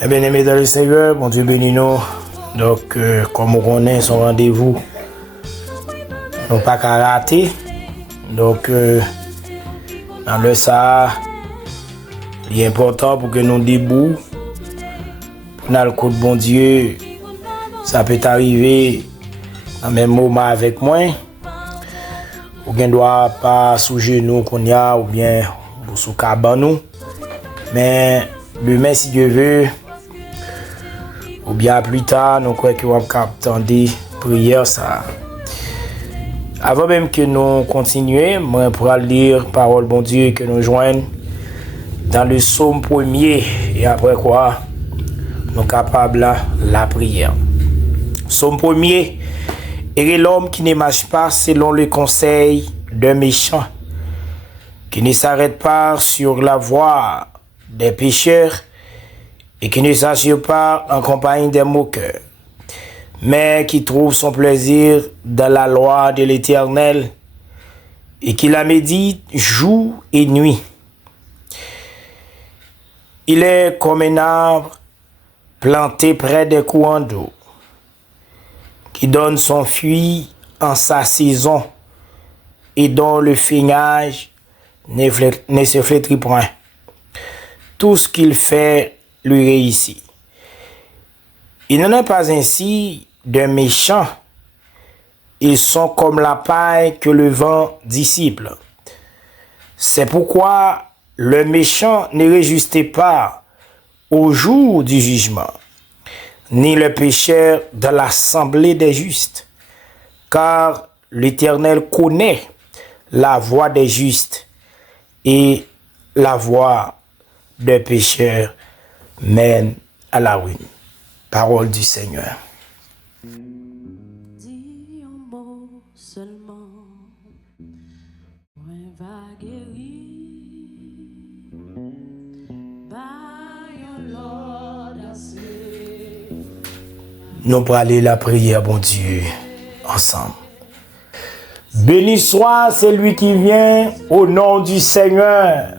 Eh bien, aimés dans le Seigneur, bon Dieu bénis nous. Donc, comme on connaît son rendez-vous, non pas qu'à rater. Donc, dans le ça, il est important pour que nous debout. Dans le coup de bon Dieu, ça peut arriver en même moment avec moi. Ou bien doit pas sous genou qu'on y a, ou bien sous cabanou. Mais demain, si Dieu veut, ou bien plus tard, nous croyons qu'on va attendre prière ça. Avant même que nous continuions, moi pour lire parole bon Dieu que nous joignent dans le psaume 1er et après quoi nous sommes capables la prière. Psaume 1er, et l'homme qui ne marche pas selon le conseil d'un méchant, qui ne s'arrête pas sur la voie des pécheurs et qui ne s'assure pas en compagnie des moqueurs, mais qui trouve son plaisir dans la loi de l'Éternel et qui la médite jour et nuit. Il est comme un arbre planté près des courants d'eau, qui donne son fruit en sa saison et dont le feuillage ne se flétrit point. Tout ce qu'il fait lui réussit. Il n'en est pas ainsi d'un méchant. Ils sont comme la paille que le vent dissipe. C'est pourquoi le méchant ne réjustait pas au jour du jugement, ni le pécheur dans l'assemblée des justes, car l'Éternel connaît la voie des justes et la voie des pécheurs mène à la ruine. Parole du Seigneur. Dis un mot seulement, un va guérir, Nous pour aller la prière, bon Dieu, ensemble. Béni soit celui qui vient au nom du Seigneur.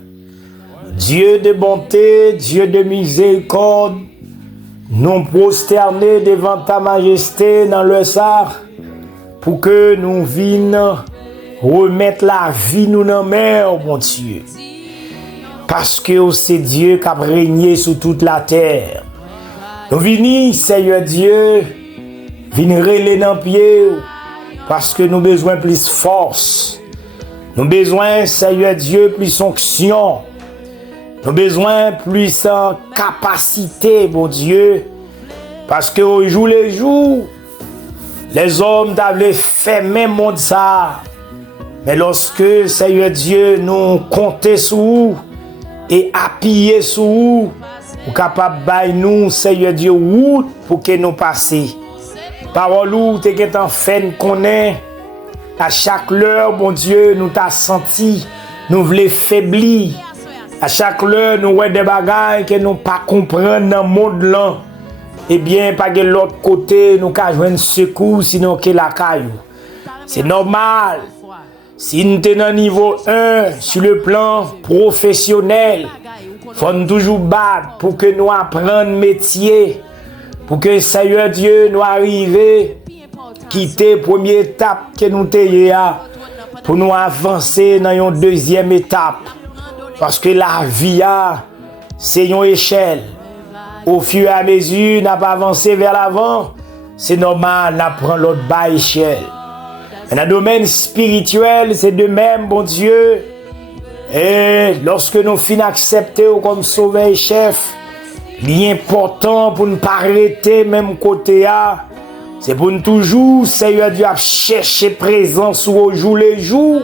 Dieu de bonté, Dieu de miséricorde, nous prosterner devant ta majesté dans le sar pour que nous vînes remettre la vie nous dans mer, mon Dieu. Parce que c'est Dieu qui a régné sur toute la terre. Nous venons, Seigneur Dieu, venir les dans pied parce que nous besoin plus force. Nous besoin, Seigneur Dieu, plus onction. Nous besoin plus capacité, mon Dieu, parce que au jour les jours, les hommes doivent faire même monde ça. Mais lorsque, Seigneur Dieu, nous comptons sur vous et appuyer sur vous, pour capable de nous, Seigneur Dieu, route pour que nous passions. Parole où tu es en fait connaît à chaque heure, mon Dieu, nous t'a senti, nous voulons faiblir. À chaque heure, nous voyons des bagages que nous ne comprenons pas dans le monde là. Eh bien, pas de l'autre côté, nous avons joué un secours, sinon que la caillou. C'est normal. Si nous sommes au niveau 1 sur le plan professionnel, il faut toujours battre pour que nous apprenions le métier, pour que Seigneur Dieu nous arrive à quitter la première étape que nous avons, pour nous avancer dans une deuxième étape. Parce que la vie, c'est une échelle. Au fur et à mesure, n'a pas avancé vers l'avant, c'est normal, n'a prend l'autre bas échelle. Dans le domaine spirituel, c'est de même, bon Dieu. Et lorsque nous finissons accepter comme sauveur et chef, l'important pour ne pas arrêter même côté A, c'est pour nous toujours, Seigneur Dieu, chercher présence au jour les jours.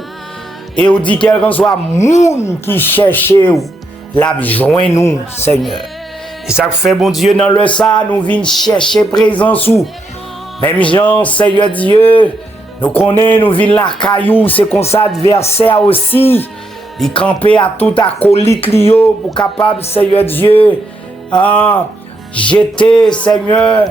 Et on dit quelqu'un soit moun qui cherche la joint nous, Seigneur. Et ça fait, bon Dieu, dans le ça, nous venons chercher présence ou. Même Jean, Seigneur Dieu, nous connaissons, nous venons la caillou, c'est comme ça, adversaire aussi. Il camper à tout acolyte lio pour capable, Seigneur Dieu, jeter, Seigneur,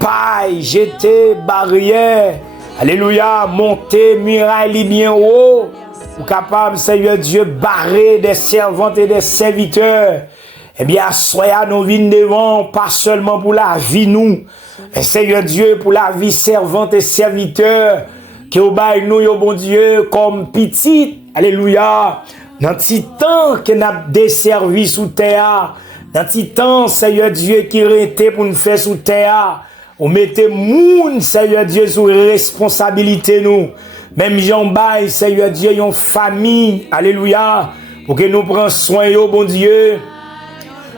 paille, jeter barrière. Alléluia, monter, muraille bien haut. Pour capable, Seigneur Dieu, barrer des servantes et des serviteurs. Eh bien, soyez nous venons devant, pas seulement pour la vie, nous, mais Seigneur Dieu, pour la vie servante et serviteur, qui au bail nous, yo bon Dieu, comme petit, alléluia, dans petit temps que nous avons desservi sous terre, dans petit temps, Seigneur Dieu, qui était pour nous faire sous terre, on mettait moun, Seigneur Dieu, sous responsabilité, nous, même Jean bail, Seigneur Dieu, une famille, alléluia, pour que nous prenions soin, yo bon Dieu,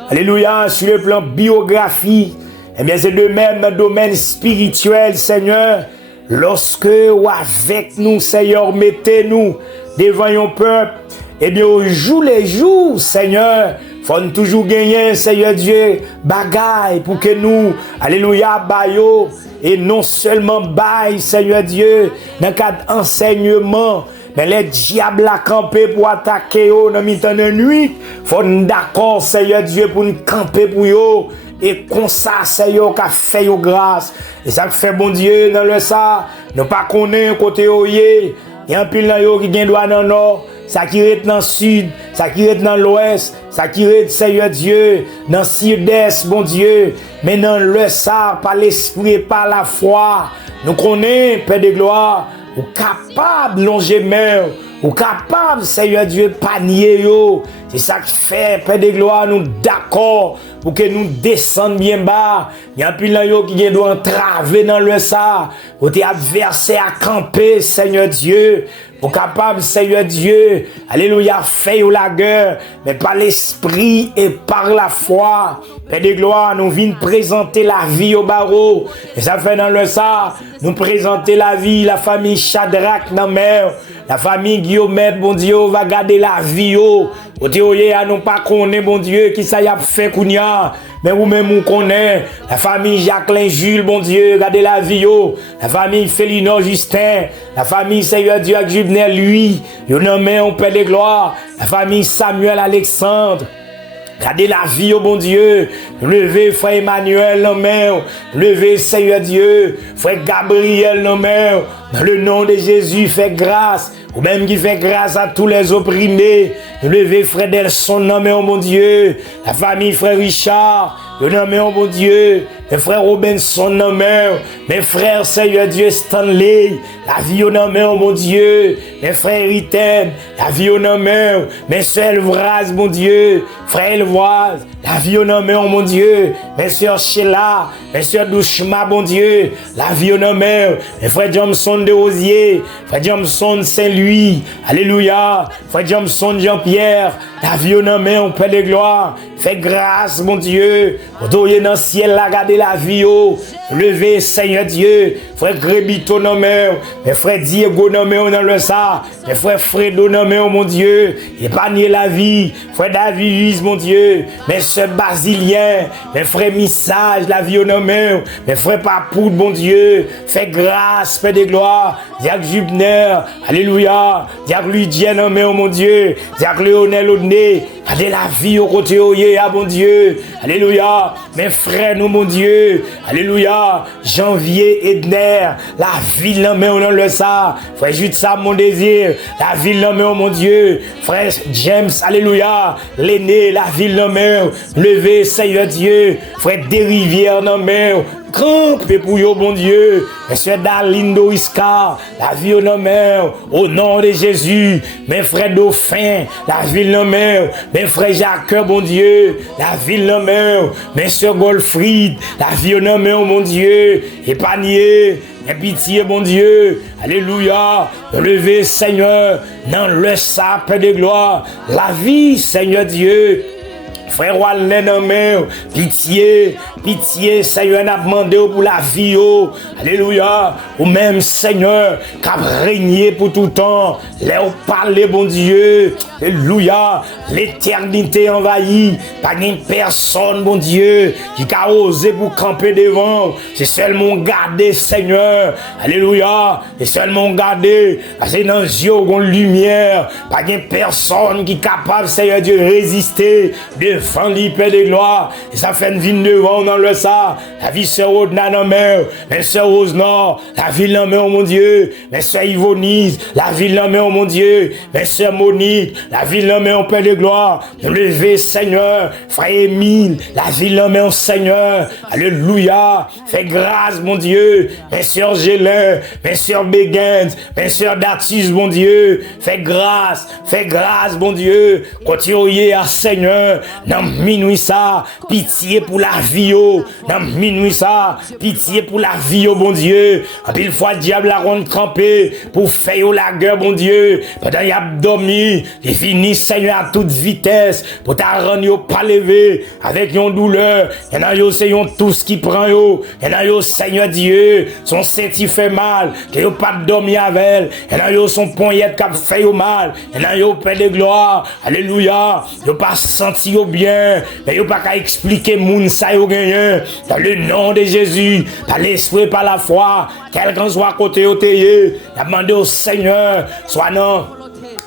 alléluia, sur le plan biographie, eh bien, c'est de même dans le domaine spirituel, Seigneur. Lorsque ou avec nous, Seigneur, mettez-nous devant un peuple, eh bien, au jour les jours, Seigneur, faut toujours gagner, Seigneur Dieu, bagaille pour que nous, alléluia, baillons, et non seulement baille, Seigneur Dieu, dans le cadre d'enseignement, mais les diables à camper pour attaquer dans le temps de nuit. Faut nous d'accord, Seigneur Dieu, pour nous camper pour eux. Et comme ça, Seigneur, qu'a fait yo grâce. Et ça fait bon Dieu dans le ça. Nous pas connaître côté oye. Il y a un pile dans yo qui gagne droit dans le nord. Ça qui est dans le sud. Ça qui est dans l'ouest. Ça qui est, Seigneur Dieu, dans le sud-est, bon Dieu. Mais dans le ça, par l'esprit et par la foi. Nous connaissons, Père de gloire. Ou capable de longer mer, ou capable, Seigneur Dieu, panier yo. C'est ça qui fait, Père de gloire, nous d'accord pour que nous descendions bien bas. Il y a un pilan yo qui doit entraver dans le ça, pour te adverser à camper, Seigneur Dieu. Pour capable, Seigneur Dieu, alléluia, fait la guerre, mais par l'esprit et par la foi. Père de gloire, nous venons présenter la vie au barreau. Et ça fait dans le ça, nous présenter la vie, la famille Shadrach dans mer, la famille Guillaume, bon Dieu, va garder la vie. Au Dieu, à nous pas connaître, bon Dieu, qui ça y a fait kounya. Mais vous-même, vous connaissez la famille Jacqueline Jules, bon Dieu, gardez la vie, la famille Félino Justin, la famille Seigneur Dieu avec Juvenel, lui, vous nommez on Père de gloire, la famille Samuel Alexandre. Gardez la vie, bon Dieu. Levez frère Emmanuel, levez Seigneur Dieu, frère Gabriel, dans le nom de Jésus, faites grâce. Ou même qui fait grâce à tous les opprimés. Levez frère Delson, non, mon Dieu. La famille frère Richard, non, mon Dieu. Mes frères Robinson, non, mes frères Seigneur Dieu Stanley, la vie, non, mon Dieu. Mes frères Riten, la vie, non, mes soeurs Elvraz, mon Dieu. Frère Elvoise, la vie, non, mon Dieu. Mes soeurs Sheila, mes soeurs Douchma, mon Dieu. La vie, non, mes frères Johnson de Rosier, frère Johnson Saint-Louis, alléluia. Frère Johnson Jean-Pierre, la vie, non, on Père de gloire. Fais grâce, mon Dieu. Doyer dans le ciel, la garder la vie, levez, Seigneur Dieu. Frère Grébito, non, mes frères Diego, non, dans le ça. Mes frères Fredo, non, mon Dieu. Épargnez la vie. Frère David, mon Dieu. Mes soeurs Basilien, mes frères Missage, la vie, non, mes frères Papoud, mon Dieu. Fais grâce, Père de gloire. Diacre Jubner, alléluia. Diacre Ludien, non, mon Dieu. Diacre Léonel Odné. Gardez la vie au côté, mon Dieu. Alléluia. Mes frères, nous, mon Dieu. Alléluia. Janvier, Edner. La ville, non, on le sait. Frère Jude, ça, mon désir. La ville, non, mon Dieu. Frère James, alléluia. L'aîné, la ville, non, levez, Seigneur Dieu. Frère Desrivières, non, campez pour yo, bon Dieu. Monsieur Dalindo Iscar, la vie au nom, au nom de Jésus. Mes frères Dauphin, la ville au nom, mes frères Jacques, bon Dieu, la ville au nom, mes soeurs Golfried, la vie au nom, mon Dieu, épargnez. Et pitié, bon Dieu, alléluia, levez, Seigneur, dans le sapin de gloire, la vie, Seigneur Dieu. Frère Wallen, pitié, pitié, Seigneur, n'a demandé pour la vie, alléluia, ou même Seigneur, qui a régné pour tout temps, leur parler, bon Dieu, alléluia, l'éternité envahie, pas une personne, bon Dieu, qui a osé pour camper devant, c'est seulement garder, Seigneur, alléluia, c'est seulement garder, parce que dans les yeux, on lumière, pas une personne qui est capable, Seigneur Dieu, résister devant défends-lui, Père de gloire. Et ça fait une vie devant dans le ça. La vie sœur Rodna dans mer. Mais sœur Rose Nord, la ville en mer, oh mon Dieu. Mais sœur Yvonise, la ville en mer, oh mon Dieu. Mais sœur Monique, la ville en mer, oh Père de gloire. Levez, Seigneur. Frère Émile, la ville en mer, oh Seigneur. Alléluia. Fais grâce, mon Dieu. Mes sœurs Gélin, mes sœurs Béguens, mes sœurs Datis, mon Dieu. Fais grâce, mon Dieu. Continuez à Seigneur. Dans minuit ça, pitié pour la vie, oh. Dans minuit ça, pitié pour la vie, oh, bon Dieu. En pile fois, diable a rond campé pour faire la guerre, bon Dieu. Pendant qu'il a dormi, il finit, Seigneur, à toute vitesse pour ta rendre pas levé avec une douleur. Il y en a yo, c'est tout ce qui prend yo. Il y en a yo, Seigneur Dieu, son senti fait mal, que yo pas dormi avec elle. Il y en a yo, son poignette qui a fait yo mal. Il y en a yo, Père de gloire, alléluia. Yo pas senti yo bien, mais yo pas qu'à expliquer moun ça yo gagné. Dans le nom de Jésus, par l'esprit, par la foi, quel qu'en soit côté au théier, demandez au Seigneur, soit non.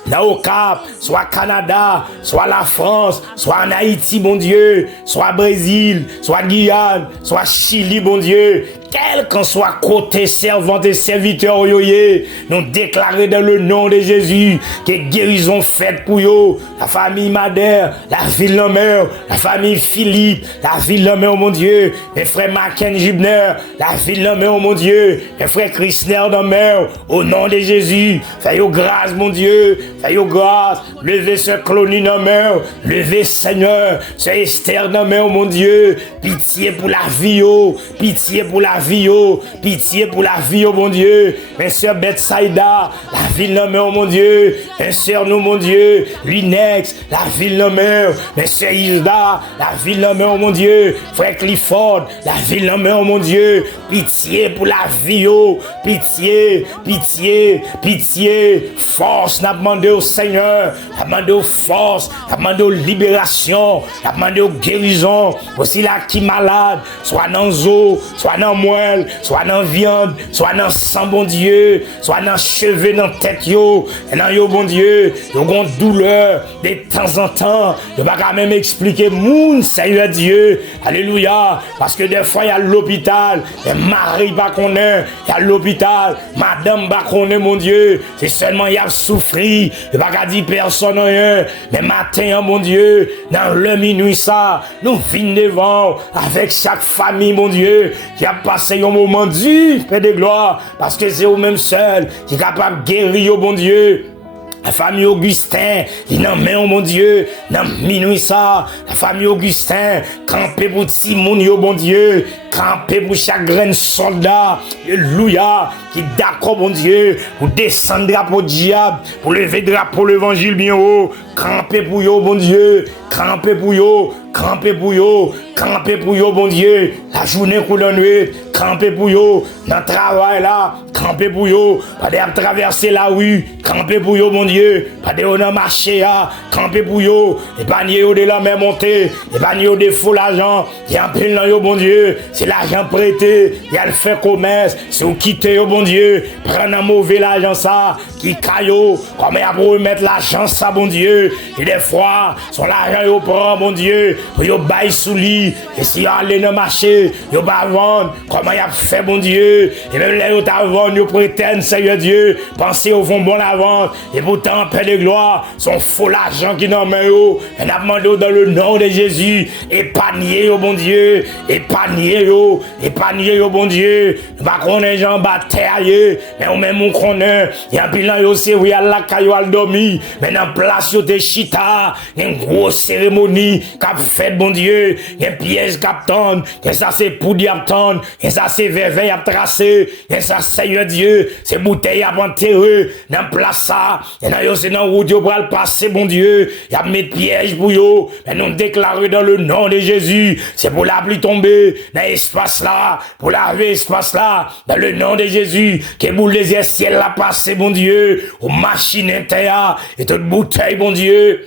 Dans au Cap, soit Canada, soit la France, soit en Haïti, bon Dieu, soit Brésil, soit Guyane, soit Chili, bon Dieu, quel qu'en soit côté servant et serviteur, yoye, nous déclarer dans le nom de Jésus que guérison faite pour yo, la famille Madère, la ville en mer, la famille Philippe, la ville en mer, mon Dieu, mes frères Maken Gibner, la ville en mer, mon Dieu, mes frères Christner dans mer, au nom de Jésus, fais yo grâce, mon Dieu, fais yo grâce, levez ce Clonie dans mer, levez Seigneur, ce Esther dans mer, mon Dieu, pitié pour la vie, oh, pitié pour la vie, oh, pitié pour la vie, oh mon Dieu, mes sœurs Bethsaïda, la ville en mer, oh mon Dieu, mes sœurs nous, mon Dieu, Linex, la ville en mer, mes sœurs Isda, la ville en mer, oh mon Dieu, frère Clifford, la ville en mer, oh mon Dieu, pitié pour la vie, oh, pitié, pitié, pitié, force, n'a demandé au Seigneur, n'a demandé aux forces, n'a demandé aux libérations, n'a demandé aux guérisons, aussi là qui malade, soit dans eau, soit dans moelle, soit dans viande, soit dans sang, bon Dieu, soit dans cheveux, dans tête, yo, et dans yo, bon Dieu, yo gon douleur, de temps en temps, yo pas quand même expliquer, moun, Seigneur Dieu, alléluia, parce que des fois, il y a l'hôpital, et mari pas qu'on est, il y a l'hôpital, madame pas qu'on est, mon Dieu, c'est seulement il y a souffri, il pas qu'à dire personne rien, mais matin, mon Dieu, dans le minuit ça, nous venons devant, avec chaque famille, mon Dieu, qui a passé un moment dur, Père de gloire, parce que c'est au même seul, qui est capable de guérir, bon Dieu. La famille Augustin, il n'en met, oh mon Dieu, dans minuit ça, la famille Augustin, campé pour Timon, yo bon Dieu, campé pour chaque grain soldat, alléluia, qui d'accord, bon Dieu, pour descendre drapeau diable, pour lever drapeau l'évangile bien haut, campé pour yo, bon Dieu, campé pour yo, campé pour yo, campé pour yo, bon Dieu, la journée pour la nuit, campé pour yo, dans le travail là, campé pour yo, pas de traverser la rue, campé pour yo, bon Dieu, pas de on a marché là, campé pour yo, et pas nier de la mer montée, et pas nier de faux l'argent, il y a un peu dans yo, bon Dieu, c'est l'argent prêté, il y a le fait commerce, c'est où quitter yo, bon Dieu, prendre un mauvais l'argent ça, qui caillot, comme il y a pour remettre l'argent ça, bon Dieu, et des fois, son l'argent yo prend, bon Dieu, pour yo bail sous lit, et si yo allez dans le marché, yo pas vendre, comment il a fait, bon Dieu, et même là yo t'a vendre, yo prétendent, Seigneur Dieu, pensez au fond bon la vente, et pourtant, Père de gloire, son faux l'argent qui n'en met yo, et n'a demandé dans le nom de Jésus, épargnez yo, bon Dieu, épargnez yo, bon Dieu, pas qu'on est gens bataille, mais on même on connaît, et en bilan yo, c'est oui, à la caillou al dormi, mais dans place yo de chita, une grosse cérémonie, qu'a fait, bon Dieu, une pièce captain, et ça c'est poudre à attendre, et ça c'est verveille à tracer, et ça, Seigneur Dieu, c'est bouteille à enterrer, dans place ça, et dans yo, c'est dans route yo pour le passer, bon Dieu, y a mis piège pour yo, mais nous déclarer dans le nom de Jésus, c'est pour la pluie tomber, dans l'espace là, pour laver l'espace là, dans le nom de Jésus, que boule les ciel là passer, bon Dieu, aux machines intérieures, et toute bouteille, bon Dieu,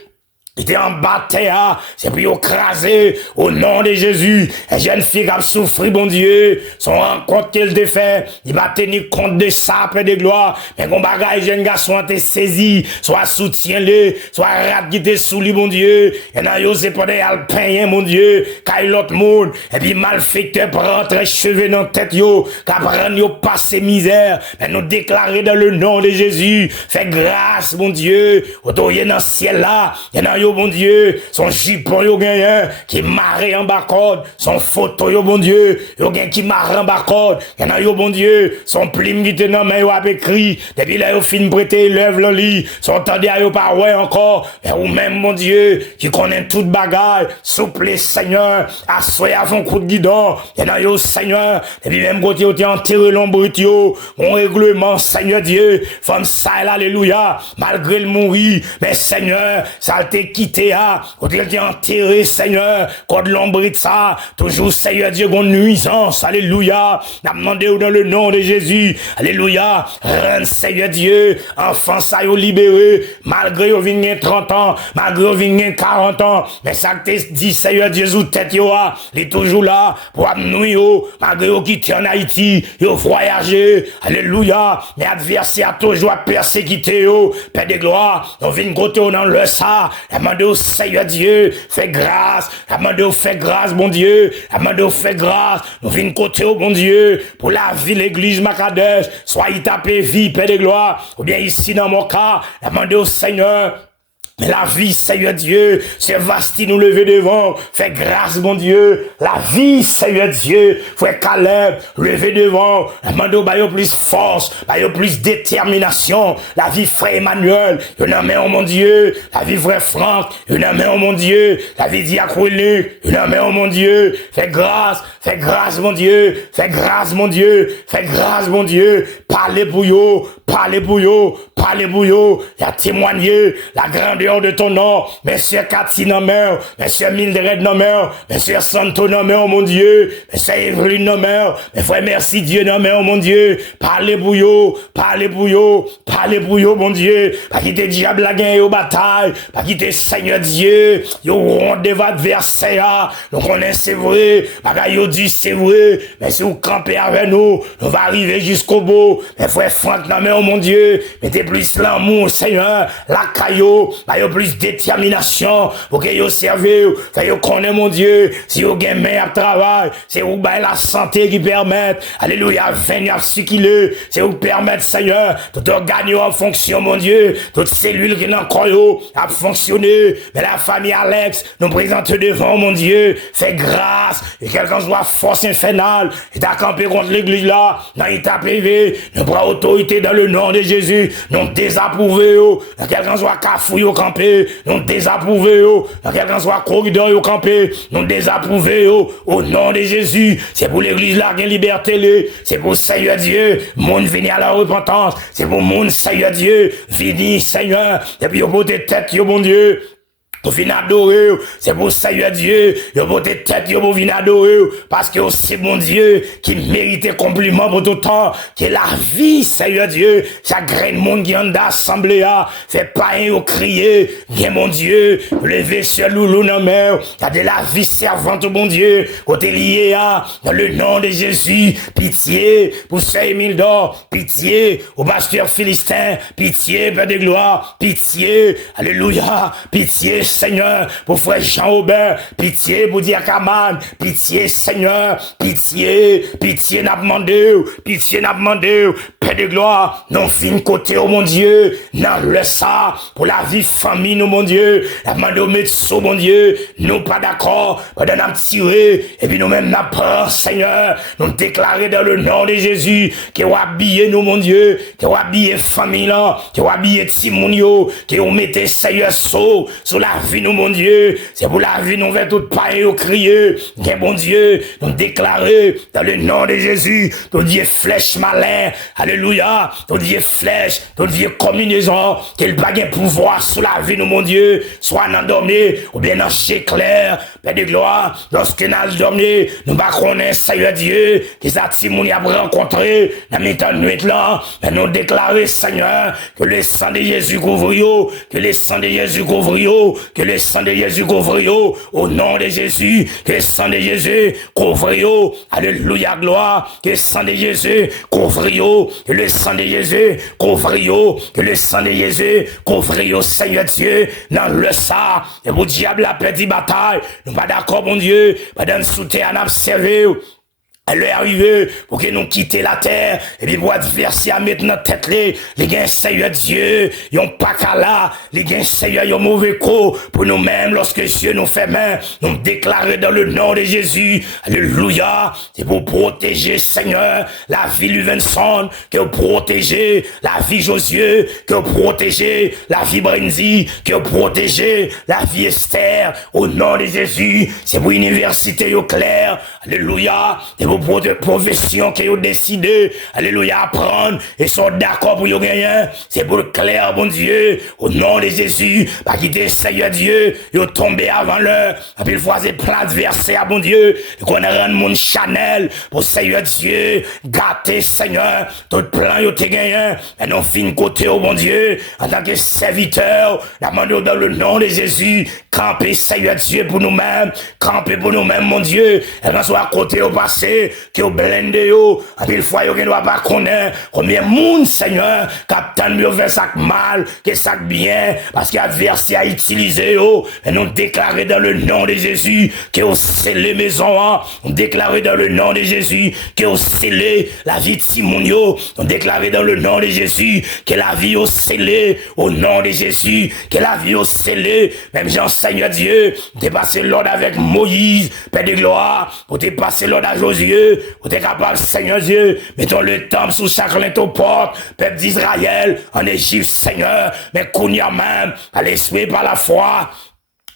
qui était en bataille, c'est pour écraser au nom de Jésus. Et jeune fille qui a souffert, bon Dieu, son rencontre qu'elle a fait, il va tenir compte de ça, Père de gloire. Mais qu'on bagaille, jeune garçon, a été saisi, soit soutien-le, soit rate qui te sous lui, bon Dieu. Et non, yo, c'est pas des alpins, mon Dieu, car l'autre monde, et puis malfaiteur prend très cheveux dans la tête, yo, qu'apprend yo passer misère. Mais nous déclarer dans le nom de Jésus, fais grâce, mon Dieu, autour dans le ciel là, et non, yo, bon Dieu, son jupon, yo, gagné, qui marre en bas corde, son photo, yo, bon Dieu, yo, gagné qui marre en bas corde, et non, yo, bon Dieu, son plume qui te dans main, yo, a écrit, depuis là, yo, fin prêter l'œuvre, le lit, son tendé à yo, pas ouais encore, mais ou même, mon Dieu, qui connaît toute bagaille, souple, Seigneur, assoyez à son coup de guidon, et non, yo, Seigneur, depuis même côté, yo, t'es enterré l'ombre, yo, mon règlement, Seigneur Dieu, femme ça, alléluia, malgré le mourir, mais Seigneur, ça t'a quitté, quand il t'est enterré, Seigneur, quand l'ombre de ça, toujours, Seigneur Dieu, qu'on nuisance, alléluia, n'a demandé dans le nom de Jésus, alléluia, reine, Seigneur Dieu, enfant, ça y libéré, malgré yo vient 30 ans, malgré yo vient 40 ans, mais ça que t'es dit, Seigneur Dieu, sous tête yo, il est toujours là, pour amener yo, malgré yo quitter en Haïti, yo voyager, alléluia, mais adversaire a toujours persécuté yo, Père de gloire, on vient côté dans le ça, demande au Seigneur Dieu, fais grâce, demande au fait grâce, bon Dieu, demande au fait grâce, nous vient côté au bon Dieu, pour la vie, l'église Makadesh, soit y taper vie, Père de gloire, ou bien ici dans mon cas, demande au Seigneur, mais la vie, Seigneur Dieu, c'est vaste nous lever devant. Fais grâce, mon Dieu. La vie, Seigneur Dieu, frère Caleb, lever devant. Mando, bah, plus force, bah, plus détermination. La vie, frère Emmanuel, une main, mon Dieu. La vie, frère Franck, une main, mon Dieu. La vie, Diacolique, une main, mon Dieu. Fais grâce, mon Dieu. Fais grâce, mon Dieu. Fais grâce, mon Dieu. Parlez pour yo, parlez pour yo, parlez pour yo. Il a témoigné la grandeur de ton nom, Monsieur Cathy Nomer, Monsieur Mildred Nomer, Monsieur Santo Nomer, mon Dieu, Monsieur Evelyn Nomer, mes frères, merci Dieu Nomer, mon Dieu, parlez pour yo, parlez pour yo, parlez pour yo, mon Dieu, pas quitter diable la gagne au bataille, pas quitter Seigneur Dieu, yo ronde votre adversaire, donc on est c'est vrai, pas yo dit c'est vrai, mais si vous campez avec nous, on va arriver jusqu'au bout, mes frères Franck Nomer, mon Dieu, mettez plus l'amour, Seigneur, la caillou, yo plus détermination pour que yo serve, que yo connaît mon Dieu, si yo gen main à travail, c'est ou ben la santé qui permet, alléluia, venir à ce qu'il est, c'est ou permettre Seigneur, tout organe en fonction mon Dieu, toute cellule qui dans corps yo a fonctionné, mais la famille Alex nous présente devant mon Dieu, fait grâce, et quelqu'un soit force infernale, et t'a campé contre l'église là, dans l'état privé, nous prend autorité dans le nom de Jésus, nous désapprouvé yo, quelqu'un soit cafouille au campé, nous désapprouvé yo, quelqu'un soit corridor au campé, nous désapprouvé yo, au nom de Jésus, c'est pour l'église là qui liberté, c'est pour Seigneur Dieu, monde venir à la repentance, c'est pour monde Seigneur Dieu, venir Seigneur, et puis au bout de tête, yo bon Dieu, pour venir adorer, c'est pour Seigneur Dieu, yo pour tes têtes, yo pour venir adorer, parce que c'est mon Dieu qui mérite compliment pour tout temps, qui est la vie, Seigneur Dieu, chaque grain de monde qui en a assemblé, fait pas un au crier, bien mon Dieu, lever sur loulou dans mer, t'as de la vie servante, mon Dieu, côté lié, dans le nom de Jésus, pitié, pour Sœur Émile d'Or, pitié, au pasteur Philistin, pitié, Père de gloire, pitié, alléluia, pitié, Seigneur, pour frère Jean-Aubert, pitié pour Diakaman, pitié, Seigneur, pitié, pitié n'a demandé, Père de gloire, non fin côté, oh mon Dieu, non le ça, pour la vie famille, nous, mon Dieu, la demandé au médecin, mon Dieu, nous pas d'accord, pas d'un âme tiré, et puis nous-mêmes n'a peur, Seigneur, nous déclarer dans le nom de Jésus, qui va habiller nous, mon Dieu, qui va habiller famille là, qui va habiller Timounio, qui va mettre Seigneur sur la vie, nous, mon Dieu, c'est pour la vie, nous, vers toute paille au crier, bien, bon Dieu, nous déclarer dans le nom de Jésus, ton Dieu flèche malin, alléluia, ton Dieu flèche, ton Dieu combinaison, qu'il pas de pouvoir sur la vie, nous, mon Dieu, soit dans dormir, ou bien dans chez clair, Père de gloire, lorsque nous allons dormir, nous pas connaître, Seigneur Dieu, que ça, Timouni a rencontré, dans mes temps de nuit là, mais nous déclarer, Seigneur, que le sang de Jésus couvre yo, que le sang de Jésus couvre yo, que le sang de Jésus couvre yo, au nom de Jésus, que le sang de Jésus couvre yo, alléluia, gloire, que le sang de Jésus couvre yo, que le sang de Jésus couvre yo, que le sang de Jésus couvre yo, Seigneur Dieu, dans le sang, et vous diable a perdu bataille, nous pas d'accord, mon Dieu, pas dans le soutien à observer. Elle est arrivée pour que nous quittions la terre, et puis pour adverser à mettre notre tête les gains Seigneur Dieu, ils ont pas qu'à là, les gains Seigneur, ils ont mauvais coup, pour nous-mêmes, lorsque Dieu nous fait main, nous déclarer dans le nom de Jésus, alléluia, c'est pour protéger Seigneur, la vie de Vincent, que vous protégez la vie Josué, que vous protégez la vie Brenzi, que vous protégez la vie Esther, au nom de Jésus, c'est pour l'université au clair, alléluia, c'est pour profession qui ont décidé, alléluia, apprendre, et sont d'accord pour y gagner, c'est pour le clair, bon Dieu, au nom de Jésus, pas quitter Seigneur Dieu, ils ont tombé avant l'heure, et puis il faut avoir plein de versets à bon Dieu, qu'on rend mon Chanel, pour Seigneur Dieu, gâter Seigneur, tout plein ils ont gagné, et non fin côté au bon Dieu, en tant que serviteur, la demande dans le nom de Jésus, camper Seigneur Dieu pour nous-mêmes, camper pour nous-mêmes, mon Dieu, et qu'on soit à côté au passé, que vous blendez yo, en mille fois yo ne doit pas connaître combien monde Seigneur captain mieux fait ça mal que ça bien parce qu'il y a adversaire à utiliser yo et nous déclarer dans le nom de Jésus que vous scellez maison hein, on déclarer dans le nom de Jésus que vous scellez la vie de Simon yo, on déclarer dans le nom de Jésus que la vie au scellé au nom de Jésus, que la vie au scellé, même Jean Seigneur Dieu, dépasser l'ordre avec Moïse, Père de gloire, pour dépasser l'ordre à Josué, vous êtes capable, Seigneur Dieu, mettons le temple sous chaque linteau porte, peuple d'Israël, en Égypte, Seigneur, mais qu'on y a même, à l'esprit par la foi,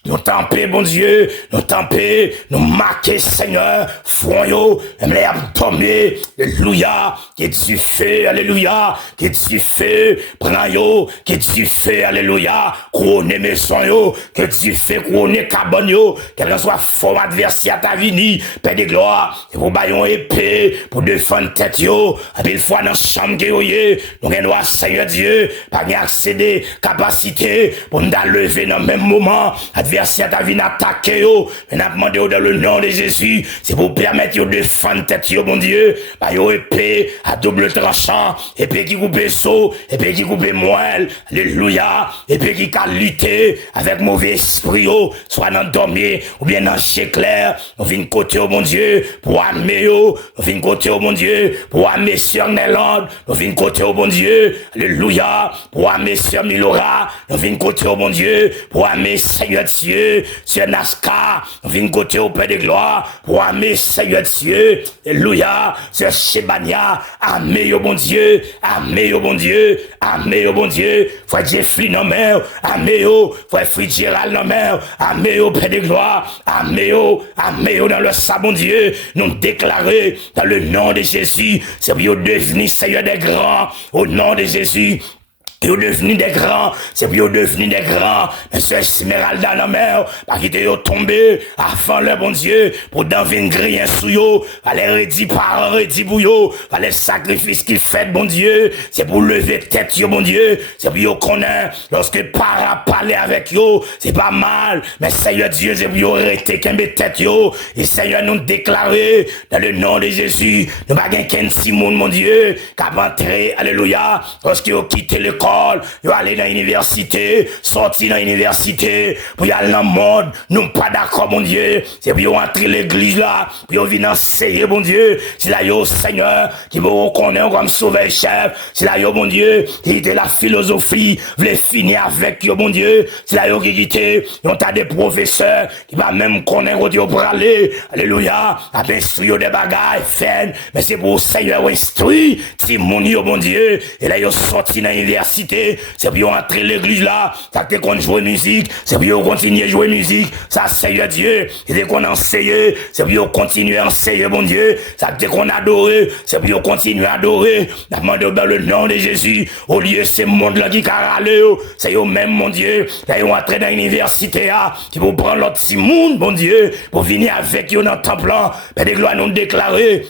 nous tamper, bon Dieu, nous tamper, nous marquer, Seigneur, front yo, même les abdomen, alléluia, qui est du feu, alléluia, qui est du feu, prends yo, qui est du feu, alléluia, couronner maison yo, qui est du feu, couronner cabane yo, quel que soit forme adversaire à ta vie, Père de gloire, et vous baillons épée, pour défendre tête yo, et puis une fois dans la chambre que yo yé, nous avons Seigneur Dieu, pas accéder, capacité, pour nous lever dans le même moment, adversaire ta vie n'attaquer yo, mais n'a demandé dans le nom de Jésus, c'est pour permettre de défendre tête yo, mon Dieu, bah yo épée à double tranchant, épée qui coupe saut, épée qui coupe moelle, alléluia, épée qui a lutter avec mauvais esprit yo, soit dans dormir ou bien dans chez clair, on vient côté au mon Dieu, pour amener yo, on vient côté au mon Dieu, pour amener sur Néland, on vient côté au mon Dieu, alléluia, pour amener sur Milora, on vient côté au mon Dieu, pour amener Seigneur Dieu, sur Nasca, on vient côté au Père de gloire, pour amener Seigneur Dieu, alléluia, sur Shebania, amener au bon Dieu, amener au bon Dieu, amener au bon Dieu, frère Jeffrey non mer, amener au, frère Fitzgerald non mer, amener au Père de gloire, amener au dans le sabon Dieu, nous déclarer dans le nom de Jésus, c'est pour devenir Seigneur des grands, au nom de Jésus. Vous devenez des grands, c'est pour devenir des grands, mais ce Esmeralda dans la mer, parce qu'il était tombé, avant le bon Dieu, pour d'en venir griller sous yo, fallait redire par redire pour yo, fallait sacrifice qu'il fait, bon Dieu, c'est pour lever tête yo, bon Dieu, c'est pour yo connaître, lorsque para parler avec yo, c'est pas mal, mais Seigneur Dieu, c'est pour yo arrêter qu'un tête yo, et Seigneur nous déclarer, dans le nom de Jésus, nous pas qu'un Simon, mon Dieu, qui a entré, alléluia, lorsque yo quitté le corps, yo aller dans l'université, sorti dans l'université, pour y aller dans le monde, nous pas d'accord, mon Dieu, c'est pour yo entrer l'église là, pour yo venir enseigner, mon Dieu, c'est là yo, Seigneur, qui vous reconnaît comme sauveur chef, c'est là yo, mon Dieu, qui était la philosophie, voulait finir avec yo, mon Dieu, c'est là yo qui quitté, yon t'as des professeurs, qui va même connaître où yo pour aller, alléluia, a bien instruire des bagailles, fin, mais c'est pour Seigneur instruire, si mon yo, mon Dieu, et là yo sorti dans l'université, c'est pour entrer l'église là, ça que qu'on joue musique, c'est pour continuer à jouer musique, ça Seigneur Dieu, c'est qu'on enseigne, c'est pour continuer à enseigner mon Dieu, ça que qu'on adore, c'est pour continuer à adorer, demande dans le nom de Jésus, au lieu de ce monde là qui carale, c'est eux même mon Dieu, là ils ont entré dans l'université là, qui vont prendre l'autre petit monde mon Dieu, pour venir avec eux dans le temple là, Père de gloire nous déclarer,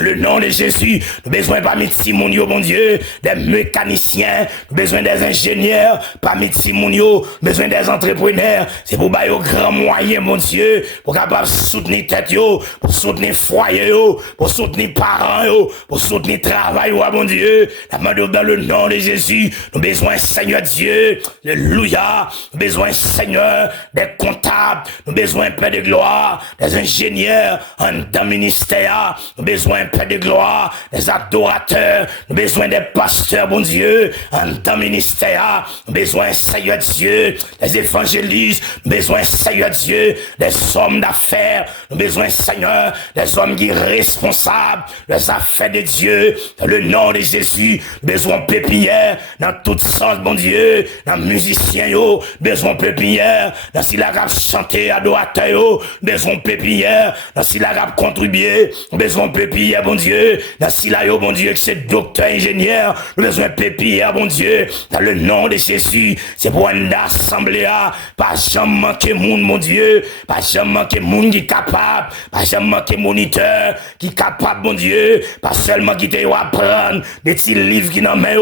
Le nom de Jésus, nous besoin pas Mitimounio, bon Dieu, des mécaniciens, nous besoin des ingénieurs, pas Mitimounio, besoin des entrepreneurs, c'est pour bailler au grand moyen, mon Dieu, pour capable soutenir tête yo, pour soutenir foyer yo, pour soutenir parents yo, pour soutenir travail yo, bon Dieu, la main dans le nom de Jésus, nous besoin Seigneur Dieu, alléluia, nous besoin Seigneur, des comptables, nous besoin Père de gloire, des ingénieurs, en dans ministère, nous besoin Père de gloire, des adorateurs, nous besoin des pasteurs, bon Dieu, en temps ministère, nous besoin, Seigneur Dieu, des évangélistes, nous besoin, Seigneur Dieu, des hommes d'affaires, nous besoin, Seigneur, des hommes qui sont responsables des affaires de Dieu, dans le nom de Jésus, nous besoin pépinière, dans tout sens, bon Dieu, dans musiciens, yo, besoin pépinière, dans si la rap chanter, adorateur, yo, besoin pépinière, dans si la rap contribuer, besoin pépinière, bon Dieu, dans si la yo, bon Dieu, que c'est docteur, ingénieur, besoin pépinière, bon Dieu, dans le nom de Jésus, c'est pour une assemblée, pas jamais manquer monde, mon Dieu, pas jamais manquer monde qui est capable, pas jamais manquer moniteur qui est capable, bon Dieu, pas seulement qui te apprendre des petits livres qui n'en met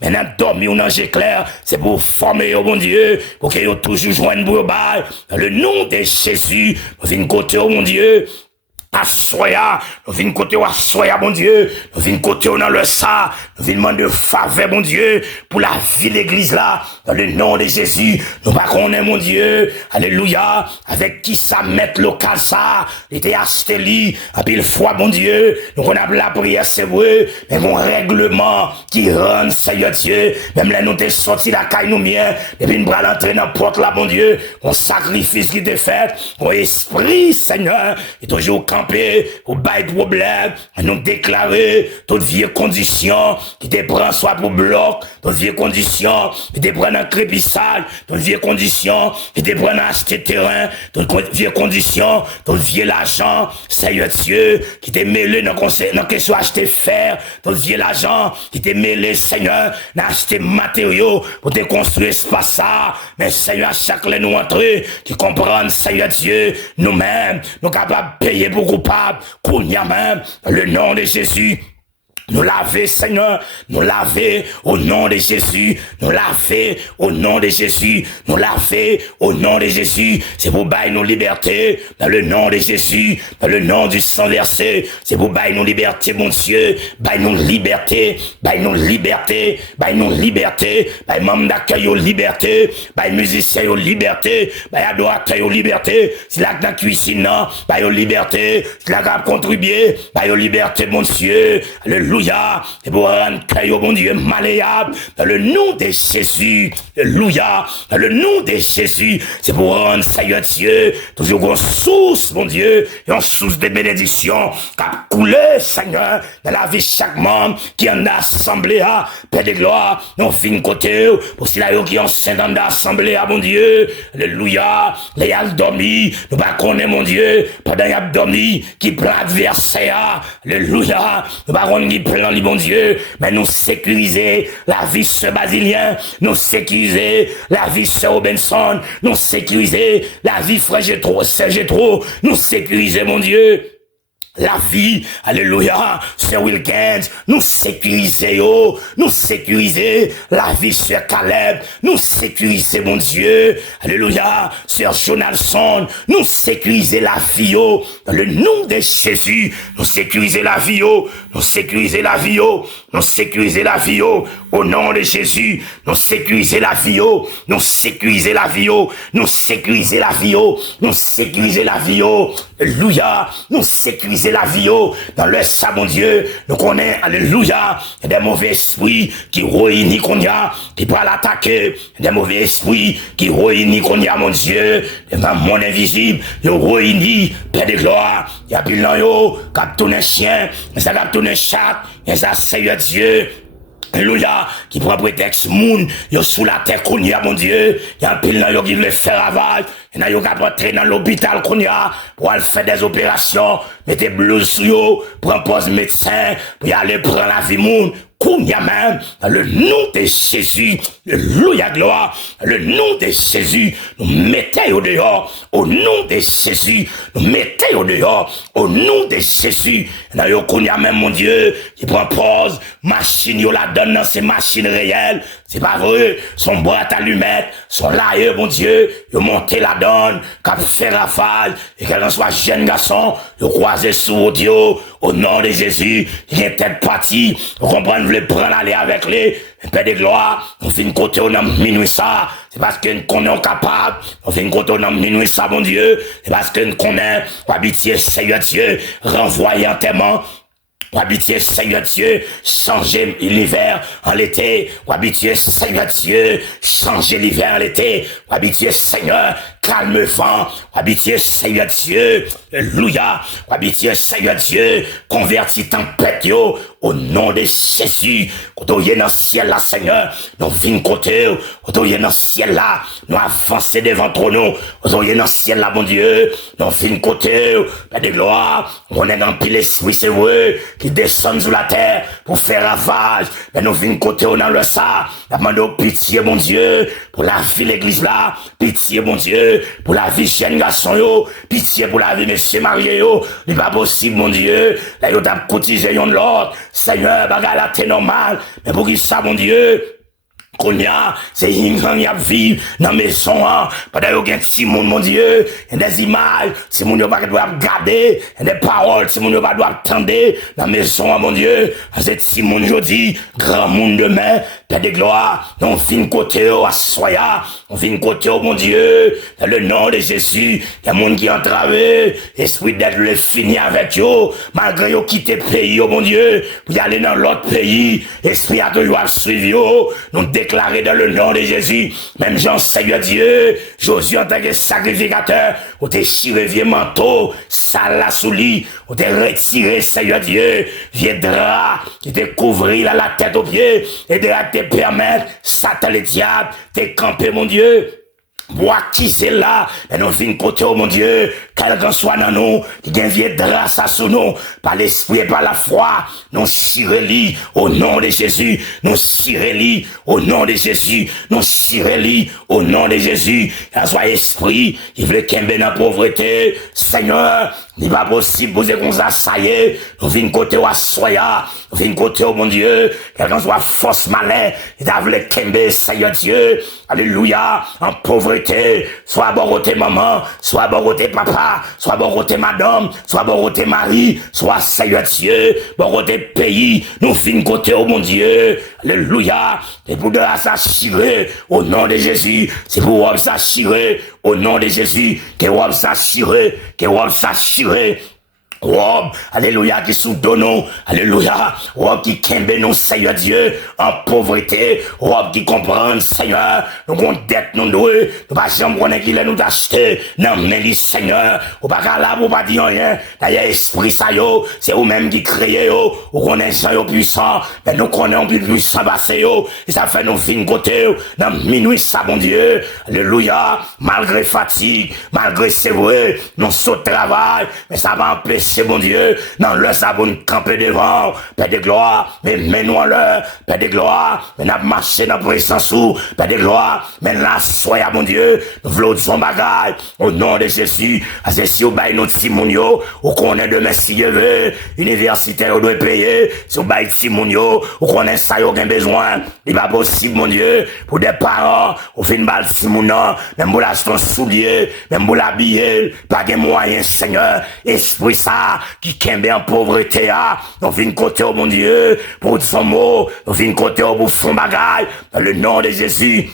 mais dans dormir ou dans clair, c'est pour former, bon Dieu, pour que vous toujours joignent pour bail, dans le nom de Jésus, nous venons côté, mon Dieu, Assoya, nous venons côté Assoya, bon Dieu, nous venons côté dans le ça, nous venons demander faveur, bon Dieu, pour la vie de l'église là, dans le nom de Jésus, nous pas connaître, mon Dieu, alléluia, avec qui ça met local ça, il était acheté li, à pile fois, bon Dieu, nous on a la prière, c'est vrai, mais mon règlement qui rend, Seigneur Dieu, même là nous t'es sorti la caille nous mien, et puis nous bras l'entrée dans la porte là, bon Dieu, mon sacrifice qui t'est fait, mon esprit, Seigneur, est toujours pour bailler problème, à nous déclarer toutes vieilles conditions qui te prennent soit pour bloc, toutes vieilles conditions qui te prennent en crépissade, toutes vieilles conditions qui te prennent à acheter terrain, toutes vieilles conditions, toutes vieilles l'argent, Seigneur Dieu, qui te mêlé dans question acheter fer, toutes vieilles l'argent qui te mêlé, Seigneur, dans acheter matériaux pour te construire espace ça, mais Seigneur, à chaque là nous entrer, qui comprennent, Seigneur Dieu, nous-mêmes, nous capables de payer pour coupable, qu'on y a même, dans le nom de Jésus. Nous laver, Seigneur, nous laver au nom de Jésus, nous laver au nom de Jésus, nous laver au nom de Jésus, c'est pour bailler nos libertés, dans le nom de Jésus, dans le nom du sang versé, c'est pour bailler nos libertés, mon Dieu, bailler nos libertés, bailler nos libertés, bailler nos libertés, bailler membres d'accueil aux libertés, bailler musiciens aux libertés, bailler adorateurs aux libertés, si la dans cuisine, bailler aux libertés, si la grappe contribuer, bailler aux libertés, mon Dieu, alléluia. Et pour rendre caillou, bon Dieu, malléable, dans le nom de Jésus, alléluia, dans le nom de Jésus, c'est pour rendre, Seigneur Dieu, toujours une source, mon Dieu, une source de bénédiction, qui a coulé, Seigneur, dans la vie de chaque membre, qui en a assemblé, Père de gloire, nous fin côté, pour ceux-là qui ont 5 ans d'assemblée, mon Dieu, alléluia, les a dormi, nous pas connaître, mon Dieu, pendant qu'il a dormi, qui prend adversaire, alléluia, nous pas connaître plan, bon Dieu, mais nous sécuriser la vie de ce Basilien, nous sécuriser la vie de ce Robinson, nous sécuriser la vie frère Gétro, nous sécuriser, mon Dieu, la vie, alléluia, Sir Wilkins, nous sécuriser, nous sécuriser la vie, Sir Caleb, nous sécuriser, mon Dieu, alléluia, Sir Jonathan, nous sécuriser la vie, dans le nom de Jésus, nous sécuriser la vie, nous sécuriser la vie, nous sécuriser la vie, au nom de Jésus, nous sécuriser la vie, nous sécuriser la vie, nous sécuriser la vie, nous sécuriser la vie, alléluia, nous sécuriser la vie, dans le sang, mon Dieu, nous connaissons, alléluia, des mauvais esprits qui réunissent qu'on y a, qui peuvent l'attaquer, des mauvais esprits qui réunissent qu'on y a, mon Dieu, des mon invisible, ils réunissent, Père de gloire, il y a plus yo, cap tourner chien, ça cap tourner chat, et ça, Seigneur Dieu, alléluia, qui prend prétexte moun, yo sous la terre qu'on y a, mon Dieu, y a un pile nan yo qui veut faire ravage, y a yo qui rentrer dans l'hôpital qu'on y a, pour aller faire des opérations, mettez blouse sur yo, pour un poste médecin, pour y aller prendre la vie moun, Kounia même, dans le nom de Jésus, alléluia gloire, dans le nom de Jésus, nous mettons au dehors, au nom de Jésus, nous mettons au dehors, au nom de Jésus, dans le Kounia même mon Dieu, qui prend pause, machine yo la donne dans ces machines réelles, c'est pas vrai, son boîte allumette, son laïeux mon Dieu, yo monté la donne, cap fait rafale, et qu'elle en soit jeune garçon, yo croisé sous audio, au nom de Jésus, il est tête partie, vous comprenez, vous voulez prendre aller avec les, Père de gloire, on fait une côté on a minuit ça, c'est parce que nous connaissons capable, on fait une côté on a minuit ça, mon Dieu, c'est parce que nous connaissons, habiter Seigneur Dieu, renvoyer en témoin, habiter Seigneur Dieu, changer l'hiver en l'été, habiter Seigneur Dieu, changer l'hiver en l'été, habiter Seigneur, calme vent, habiter Seigneur Dieu, alléluia, habiter Seigneur Dieu, converti tempête yo, au nom de Jésus, quand on est dans le ciel là, Seigneur, nous venons côté, quand on est dans le ciel là, nous avancer devant ton nom, quand on est dans le ciel là, mon Dieu, nous venons côté, Père de gloire, on est dans pile esprit, c'est vrai, qui descend sur la terre pour faire ravage, mais nous venons côté, on a le ça, demandons pitié, mon Dieu, pour la vie l'église là, pitié, mon Dieu, pour la vie jeune garçon yo, pitié pour la vie monsieur marié yo, n'est pas possible, mon Dieu, là, yo t'a cotisé yon de l'autre, Seigneur, bagarre là, t'es normal, mais pour qui ça, mon Dieu, qu'on y a, c'est une gang y a vivre dans la maison, pendant qu'il y a petit monde, mon Dieu, il y a des images, si mon Dieu pas doit regarder, il y a des paroles, si mon Dieu pas doit attendre dans la maison, mon Dieu, c'est petit monde aujourd'hui, grand monde demain, Père de gloire, on fin côté à soya, on fin côté mon Dieu, dans le nom de Jésus, il y a monde qui est entravé, esprit d'être le fini avec eux, malgré eux quitter le pays, mon Dieu, pour y aller dans l'autre pays, esprit à toujours suivre, nous déclarer dans le nom de Jésus, même Jean Seigneur Dieu, Josué en tant que sacrificateur, on déchiré vieux manteau, sale la souli, on t'a retiré Seigneur Dieu, vieux drap, qui te couvrit la tête aux pieds, et de te permettre, Satan le diable, te camper mon Dieu, moi qui c'est là, et nous venons côté mon Dieu, quelqu'un soit dans nous, qui gagne vieux drap ça sous nous, par l'esprit et par la foi, nous cirez-li au nom de Jésus, nous cirez-li au nom de Jésus, nous cirez-li au nom de Jésus, et soit esprit, il veut qu'il y ait dans la pauvreté, Seigneur, il n'est pas possible, vous êtes comme ça, ça y est, nous venons côté au soya, nous venons côté au mon Dieu, quelqu'un soit force malin, il a voulu qu'il y ait, Seigneur Dieu, alléluia, en pauvreté, soit bon côté maman, soit bon côté papa, soit bon côté madame, soit bon côté mari, soit Seigneur Dieu, bon côté pays, nous venons côté au mon Dieu, alléluia, et pour de la s'assurer, au nom de Jésus, c'est pour vous s'assurer, au nom de Jésus, que vous s'assurer, que vous s'assurer, Rob, alléluia, qui sous donne, alléluia, Rob qui kembe nous, Seigneur Dieu, en pauvreté, Rob qui comprend, Seigneur, nous avons dette, nous doués, nous pas jamais connaître qu'il est nous d'acheter, non, mais les Seigneur, ou pas là, ou pas dire rien, d'ailleurs, esprit ça yo, c'est vous-même qui créez yo, ou connaissez ça yo puissant, mais nous connaissons plus puissant passé yo, et ça fait nous fin côté yo, dans minuit ça, mon Dieu, alléluia, malgré fatigue, malgré c'est vrai, nous saute travail, mais ça va empêcher c'est mon Dieu, dans le sabon camper devant, Père de gloire, mais mets-nous en l'heure, Père de gloire, mais n'a marché dans le présence ou, Père de gloire, mais là, soyez mon Dieu, nous voulons son bagage, au nom de Jésus, à ce si vous baillez notre Simonio, ou qu'on est de Messie Yevé, universitaire, on doit payer, si vous baillez Simonio, ou qu'on est ça, aucun besoin, il n'est pas possible, mon Dieu, pour des parents, on fait une balle Simonon, même pour l'acheter un soulier, même pour l'habiller, pas de moyens, Seigneur, esprit ça, qui kembe en pauvreté, nous venons côté au mon Dieu, pour son mot, nous venons côté au pour fond bagaille, dans le nom de Jésus.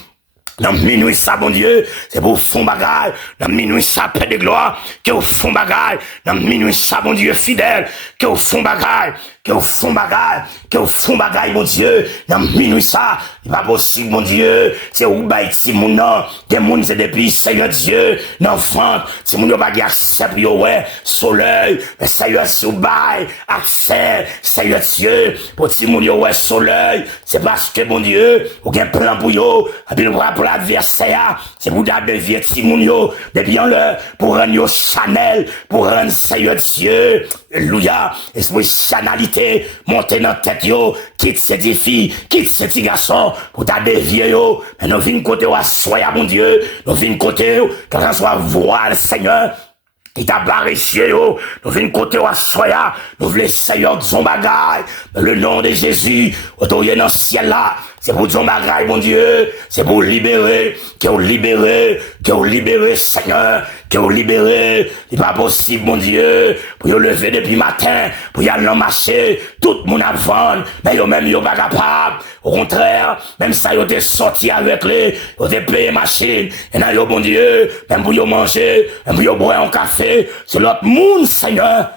Dans minuit ça, mon Dieu, c'est pour fond bagaille, dans minuit ça, Père de gloire, que au fond bagaille, dans minuit ça, mon Dieu fidèle, que au fond bagaille, que au fond bagaille, que au fond bagaille, mon Dieu, dans minuit ça, il pas possible, mon Dieu, c'est où bail si mon nom, des monde c'est depuis Seigneur Dieu, d'enfant, si mon Dieu pas accès, puis ouais, soleil, mais Seigneur si ou bail, accès, Seigneur Dieu, pour si mon Dieu ouais, soleil, c'est parce que mon Dieu, ou un plan pour yo, et puis pour l'adversaire, c'est pour d'abord vieux Timounio, de bien le, pour rendre Chanel, pour rendre Seigneur Dieu, alléluia, esprit chanalité, autorité, monter dans la tête yo, quitte ces filles, quitte ces petits garçons, pour ta dévier yo, mais nous venons côté à soya, mon Dieu, nous venons côté, quand on soit voile, Seigneur, qui t'a barré yo, nous venons côté à soya, nous voulons Seigneur de son bagage, dans le nom de Jésus, autorité dans le ciel là, c'est pour son bagage, mon Dieu, c'est pour libérer, que vous libérez, Seigneur, que vous libérez, c'est pas possible, mon Dieu, pour vous lever depuis matin, pour y aller marcher, tout le monde a vendre, mais yo même yo pas capable, au contraire, même ça yo t'es sorti avec les, yo t'es payé machine, et là yo, mon Dieu, même pour yo manger, même pour yo boire un café, c'est l'autre monde, Seigneur,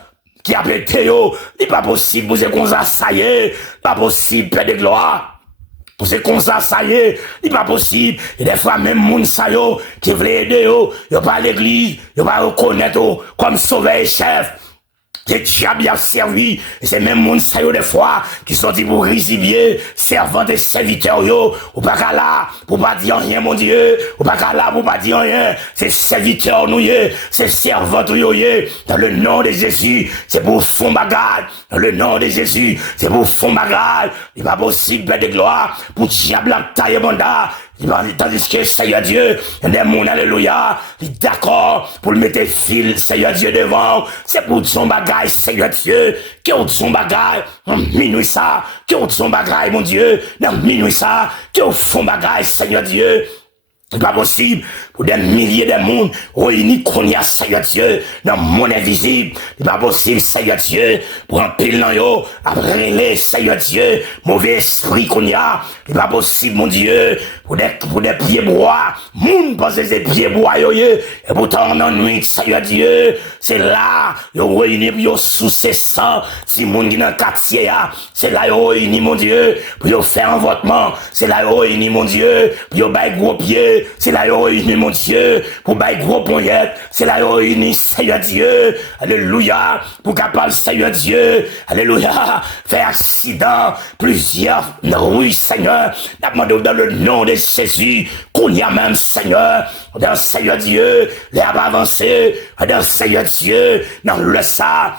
qui a pété yo, c'est pas possible, vous êtes comme ça y est, pas possible, Père de gloire. C'est comme ça y est, c'est pas possible. Et des fois, même moun sa yo, qui veulent aider yo pas à l'église, yo pas reconnaître yo, comme sauveur et chef. C'est déjà bien servi, et c'est même moun sa yo des fois, qui sont dit pour risibier, servant des serviteurs yo, ou pas qu'à là, pour pas dire rien, mon Dieu, ou pas qu'à là, pour pas dire rien, c'est serviteurs nous yé, c'est servants nous yé, dans le nom de Jésus, c'est pour fond bagage, dans le nom de Jésus, c'est pour fond bagage, il n'est pas possible, Père de gloire, pour diable taille mandat, tandis que Seigneur Dieu, des gens, alléluia, il est d'accord pour le mettre fil, Seigneur Dieu, devant, c'est pour son bagage, Seigneur Dieu, qui ont son bagage, minuit ça, qui ont son bagage, mon Dieu, dans minuit ça, qui ont son bagage, Seigneur Dieu. C'est pas possible pour des milliers de monde réunis qu'on y a, Seigneur Dieu, dans le monde invisible. C'est pas possible, Seigneur Dieu, pour un pile dans yo, après les, Seigneur Dieu, mauvais esprit qu'on y a. C'est pas possible, mon Dieu, pour des pieds bois, moun pense des pieds bois yo, et pourtant en nuit, Seigneur Dieu, c'est là, yo réunis, yo sous ses sangs, si moun qui dans le quartier, c'est là yo réunis, mon Dieu, pour yo faire un votement, c'est là yo réunis, mon Dieu, pour yo bailler gros pieds, c'est là yo réunis, mon Dieu, pour bailler gros poignette, c'est là yo réunis, Seigneur Dieu, alléluia, pour capable, Seigneur Dieu, alléluia, faire accident, plusieurs, oui, Seigneur, demandons dans le nom de Jésus, qu'on y a même, Seigneur, dans Seigneur Dieu, les avancés, dans Seigneur Dieu, dans le ça,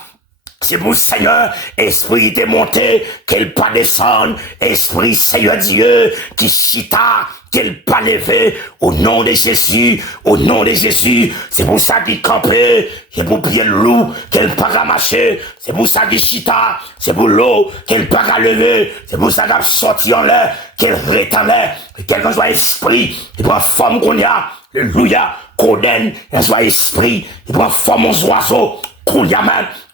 c'est pour Seigneur, esprit est monté, qu'elle pas descendre, esprit Seigneur Dieu, qui chita, qu'elle pas lever, au nom de Jésus, au nom de Jésus, c'est pour ça qu'il campait, c'est pour pied le loup, qu'elle pas marcher, c'est pour ça qu'il chita, c'est pour l'eau, qu'elle pas lever, c'est pour ça qu'elle sorti en l'air, qu'elle reste en l'air, que quelqu'un soit esprit, et pour la forme qu'on y a, alléluia, qu'on donne, qu'elle soit esprit, et pour la forme aux oiseaux, Alléluia,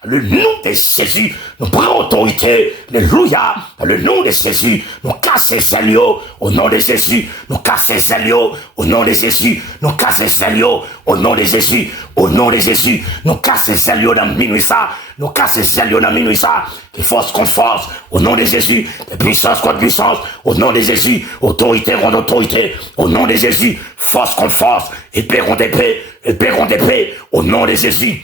le nom de Jésus, nous prenons autorité, alléluia, le nom de Jésus, nous cassons ces lieux, au nom de Jésus, nous cassons ces lieux, au nom de Jésus, nous cassons ces lieux, au nom de Jésus, au nom de Jésus, nous cassons ces lieux dans minuit ça, nous cassons ces lieux dans minuit ça, des forces contre force, au nom de Jésus, des puissances contre puissance, au nom de Jésus, autorité contre autorité, au nom de Jésus, force contre force, épée contre épée, épée contre épée, au nom de Jésus.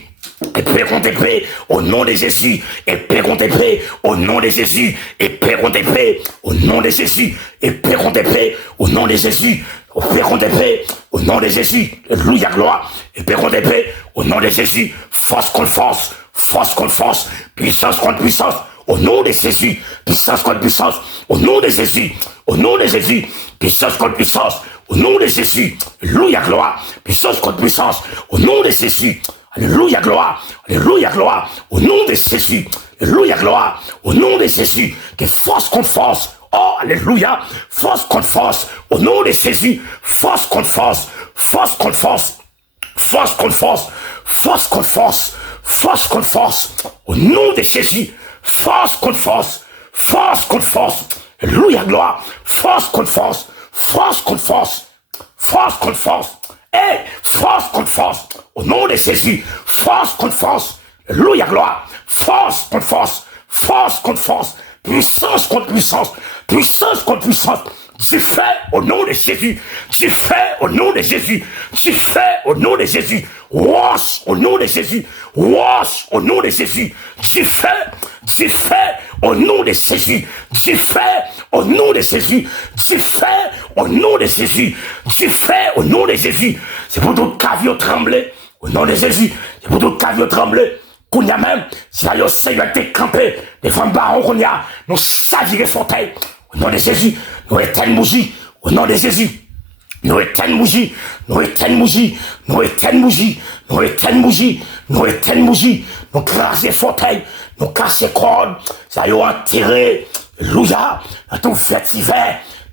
Épée contre épée, au nom de Jésus, épée contre épée, au nom de Jésus, épée contre épée, au nom de Jésus, épée contre épée, au nom de Jésus, épée contre épée, au nom de Jésus, alléluia gloire, épée contre épée, au nom de Jésus, force contre force, force contre force, puissance contre puissance, au nom de Jésus, puissance contre puissance, au nom de Jésus, au nom de Jésus, puissance contre puissance, au nom de Jésus, alléluia gloire, puissance contre puissance, au nom de Jésus. Alléluia gloire, au nom de Jésus, alléluia gloire, au nom de Jésus, que force contre force, oh alléluia, force contre force, au nom de Jésus, force contre force, force contre force, force contre force, force contre force, force contre force, au nom de Jésus, force contre force, force contre force, alléluia gloire, force contre force, force contre force, force contre force. Hey, force contre force, au nom de Jésus, force contre force, alléluia gloire, force contre force, force contre force, puissance contre puissance, puissance contre puissance, tu fais au nom de Jésus, tu fais au nom de Jésus, tu fais au nom de Jésus, wash au nom de Jésus, wash au nom de Jésus, tu fais au nom de Jésus, tu fais au nom de Jésus, tu fais au nom de Jésus, tu fais au nom de Jésus, c'est pour tout cavio trembler, au nom de Jésus, c'est pour tout cavio trembler, qu'on y a même, si là, yo, Seigneur, t'es campé, devant le baron qu'on y a, nous savirons fauteuil. Au nom de Jésus, nous éteignons bougie. Au nom de Jésus. Nous éteignons bougie, nous éteignons bougie, nous éteignons bougie, nous éteignons bougie, nous éteignons bougie, nous crasser fauteuil, nous casser cordes, ça y est enterré, louja, dans tout vétiver,